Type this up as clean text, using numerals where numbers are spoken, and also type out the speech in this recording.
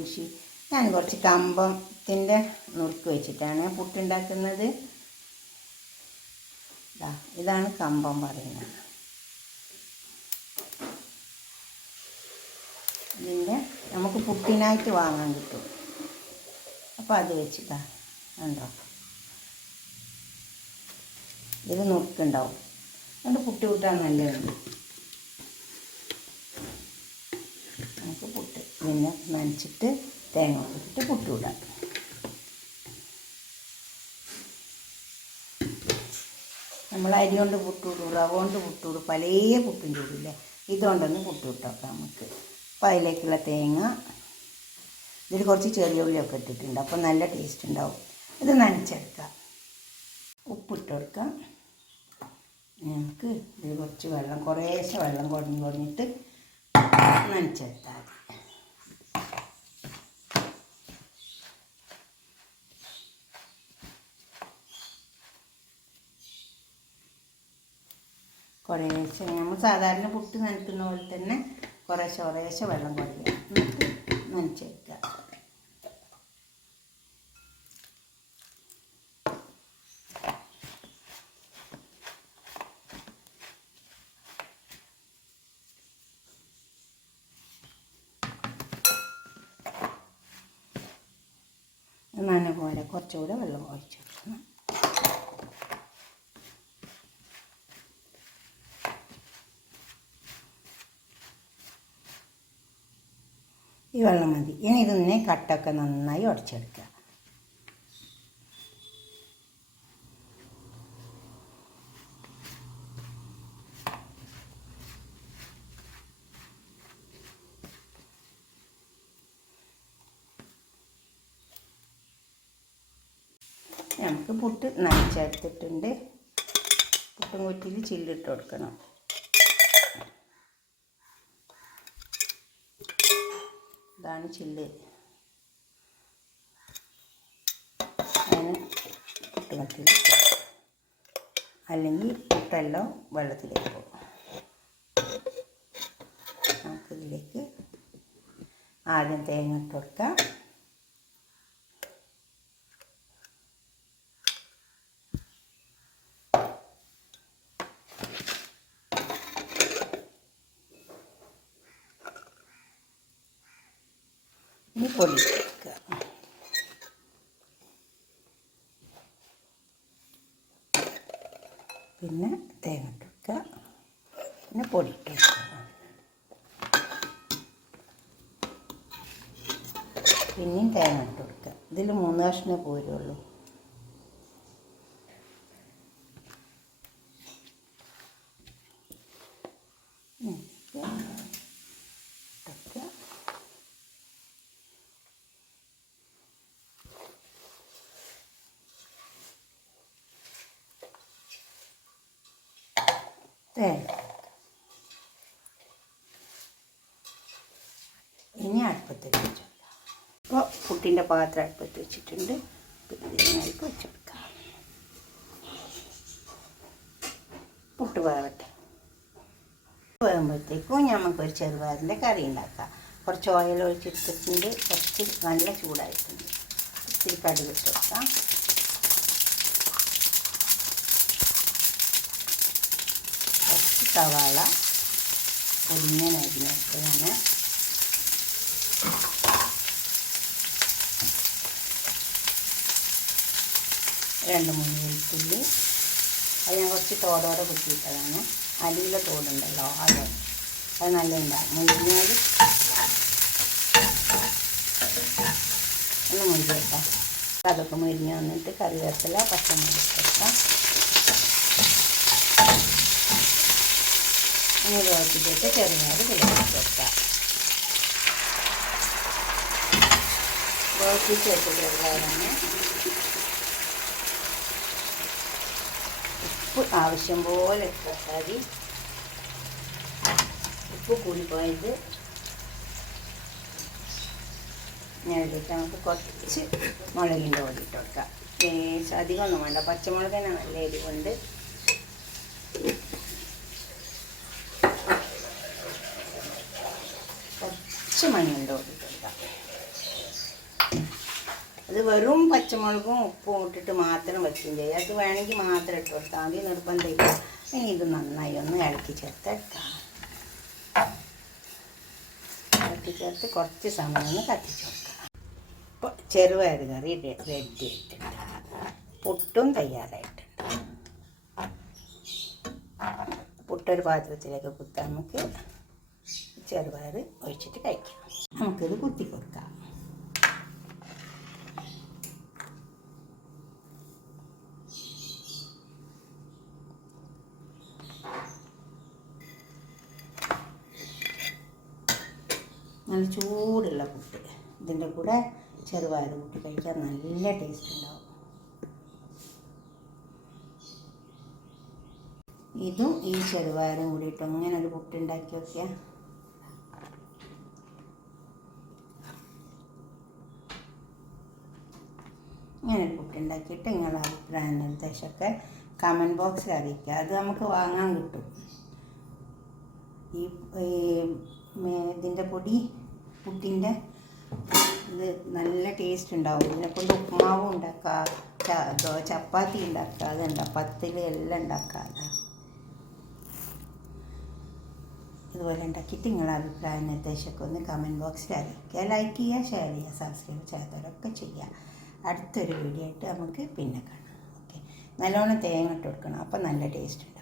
വിഷു. ഞാൻ കുറച്ച് കമ്പത്തിൻ്റെ നുറുക്ക് വെച്ചിട്ടാണ് പുട്ടുണ്ടാക്കുന്നത്. ഇതാണ് കമ്പം പറയുന്നത്. ഇതിൻ്റെ നമുക്ക് പുട്ടിനായിട്ട് വാങ്ങാൻ കിട്ടും. അപ്പോൾ അത് വെച്ചിട്ടാണ് ഉണ്ടോ, ഇത് നുറുക്കുണ്ടാവും. അതുകൊണ്ട് പുട്ട് കൂട്ടാൻ നല്ലതുണ്ട്. നമുക്ക് പുട്ട് പിന്നെ നനച്ചിട്ട് തേങ്ങ ഇട്ടിട്ട് പുട്ട് ഇടാം. നമ്മൾ അരി കൊണ്ട് പുട്ടുവിടും, റവ കൊണ്ട് പുട്ടുവിടും, പല പുട്ടും ചൂടില്ലേ. ഇതുകൊണ്ടൊന്ന് പുട്ട് ഇട്ടൊക്കെ നമുക്ക്. അപ്പോൾ അതിലേക്കുള്ള തേങ്ങ, ഇതിൽ കുറച്ച് ചെറിയ ഉള്ളിയൊക്കെ ഇട്ടിട്ടുണ്ട്, അപ്പോൾ നല്ല ടേസ്റ്റ് ഉണ്ടാവും. ഇത് നനച്ചെടുക്കാം. ഉപ്പിട്ട് കൊടുക്കാം. നമുക്ക് ഇതിൽ കുറച്ച് വെള്ളം, കുറേശ്ശെ വെള്ളം കുറഞ്ഞിട്ട് നനച്ചെടുത്താൽ മതി. കുറേശ്ശെ നമ്മൾ സാധാരണ പുട്ട് നനയ്ക്കുന്ന പോലെ തന്നെ കുറേശ്ശെ വെള്ളം കുറയ്ക്കുക, എന്നിട്ട് നനച്ചെടുക്കുക. നന പോലെ കുറച്ചുകൂടെ വെള്ളം ഒഴിച്ചു കൊടുക്കണം. ഈ വെള്ളം മതി. ഇനി ഇതൊന്ന് കട്ടൊക്കെ നന്നായി ഉടച്ചെടുക്കുക. നമുക്ക് പുട്ട് നനച്ചെടുത്തിട്ടുണ്ട്. പുട്ടും കുറ്റിയിൽ ചില്ലിട്ട് കൊടുക്കണം. ഇതാണ് ചില്ല്. അതിന് പുട്ട് കത്തിയിൽ, അല്ലെങ്കിൽ പുട്ടെല്ലാം വെള്ളത്തിലേക്ക് പോകും. നമുക്കിതിലേക്ക് ആദ്യം തേങ്ങ ഇട്ട് കൊടുക്കാം. ഇനി പൊടി ഇട്ട് കൊടുക്കുക. പിന്നെ തേങ്ങ ഇട്ട് കൊടുക്കുക. പിന്നെ പൊടി ഇട്ട് കൊടുക്കുക. പിന്നെയും തേങ്ങ ഇട്ട് കൊടുക്കുക. ഇതിൽ 3 കഷ്ണമേ പോരുള്ളൂ. ഇനി അടുപ്പത്തേക്ക് വെച്ചെടുക്കാം. അപ്പോൾ പുട്ടിൻ്റെ പാത്രം അടുപ്പത്ത് വെച്ചിട്ടുണ്ട്. ഇതിലേക്ക് വെച്ചെടുക്കാം. പുട്ട് വേവട്ടെ. വേകുമ്പോഴത്തേക്കും നമുക്കൊരു ചെറുപയറിൻ്റെ കറി ഉണ്ടാക്കാം. കുറച്ച് ഓയിൽ ഒഴിച്ചെടുത്തിട്ടുണ്ട്. കുറച്ച് നല്ല ചൂടായിട്ടുണ്ട്. ഇത്തിരി കടുക് ഇട്ട് കൊടുക്കാം. സവാള പൊരിഞ്ഞനരിഞ്ഞതാണ്. 2-3 വെളുത്തുള്ളി. അത് ഞാൻ കുറച്ച് തോടോടെ കുത്തിയിട്ടതാണ്. അടിയിലെ തോടുണ്ടല്ലോ, അത് നല്ല ഉണ്ടാകും. മുരിഞ്ഞാൽ ഒന്ന് മുരിഞ്ഞേക്കാം. അതൊക്കെ മുരിഞ്ഞ് വന്നിട്ട് കറിവേപ്പില, പച്ചമുളക് ഇട്ടേക്കാം. ഇനി വേവിച്ചിട്ട് ചെറുനാട് വേവിച്ച് വെക്കാം. വേവിച്ച് വെച്ച് ചെറുതായിരുന്നു. ഉപ്പ് ആവശ്യം പോലെ ഇട്ടാൽ ഉപ്പ് കൂടിപ്പോയത് ഞാനിട്ട് നമുക്ക് കുറച്ച് മുളകിൻ്റെ പൊടി ഇട്ട് കൊടുക്കാം. അധികമൊന്നും വേണ്ട. പച്ചമുളക് തന്നെ നല്ല എരിവുണ്ട്. കുറച്ച് മഞ്ഞളുടെ പൊടി ഇട്ട് കൊടുക്കാം. അത് വെറും പച്ചമുളകും ഉപ്പും ഇട്ടിട്ട് മാത്രം വയ്ക്കുകയും ചെയ്യും. അത് വേണമെങ്കിൽ മാത്രം ഇട്ട് കൊടുത്താൽ മതി, നിർബന്ധമില്ല. ഇനി ഇത് നന്നായി ഒന്ന് ഇളക്കി ചേർത്തെടുക്കാം. ഇളക്കി ചേർത്ത് കുറച്ച് സമയം ഒന്ന് കത്തിച്ച് കൊടുക്കാം. ഇപ്പോൾ ചെറുപയർ കറി റെഡി ആയിട്ടുണ്ട്. പുട്ടും തയ്യാറായിട്ടുണ്ട്. പുട്ടൊരു പാത്രത്തിലേക്ക് കുത്താൻ നമുക്ക് ചെറുപയർ ഒഴിച്ചിട്ട് കഴിക്കാം. നമുക്കിത് കുത്തി കൊടുക്കാം. നല്ല ചൂടുള്ള പുട്ട് ഇതിൻ്റെ കൂടെ ചെറുപയർ കൂട്ടി കഴിക്കാൻ നല്ല ടേസ്റ്റ് ഉണ്ടാവും. ഇതും ഈ ചെറുപയറും കൂടിയിട്ട് അങ്ങനെ ഒരു പുട്ടുണ്ടാക്കി നോക്കിയാൽ ഇങ്ങനെ ഒരു പുട്ടുണ്ടാക്കിയിട്ട് നിങ്ങളുടെ അഭിപ്രായം നിർദ്ദേശമൊക്കെ കമൻറ്റ് ബോക്സിൽ അറിയിക്കുക. അത് നമുക്ക് വാങ്ങാൻ കിട്ടും. ഈ ഇതിൻ്റെ പൊടി പുട്ടിൻ്റെ ഇത് നല്ല ടേസ്റ്റ് ഉണ്ടാവും. ഇതിനെക്കൊണ്ട് ഉപ്മാവും ഉണ്ടാക്കാം, ചപ്പാത്തി ഉണ്ടാക്കുക, അതുണ്ടാക്കാം, പത്തില് എല്ലാം ഉണ്ടാക്കാം. ഇതുപോലെ ഉണ്ടാക്കിയിട്ട് നിങ്ങളുടെ അഭിപ്രായ നിർദ്ദേശമൊക്കെ ഒന്ന് കമൻറ്റ് ബോക്സിൽ അറിയിക്കുക. ലൈക്ക് ചെയ്യുക, ഷെയർ ചെയ്യുക, സബ്സ്ക്രൈബ് ചെയ്യാത്തവരൊക്കെ ചെയ്യുക. അടുത്തൊരു വീഡിയോ ആയിട്ട് നമുക്ക് പിന്നെ കാണാം. ഓക്കെ, നല്ലോണം തേങ്ങ ഇട്ട് കൊടുക്കണം, അപ്പോൾ നല്ല ടേസ്റ്റ് ഉണ്ടാവും.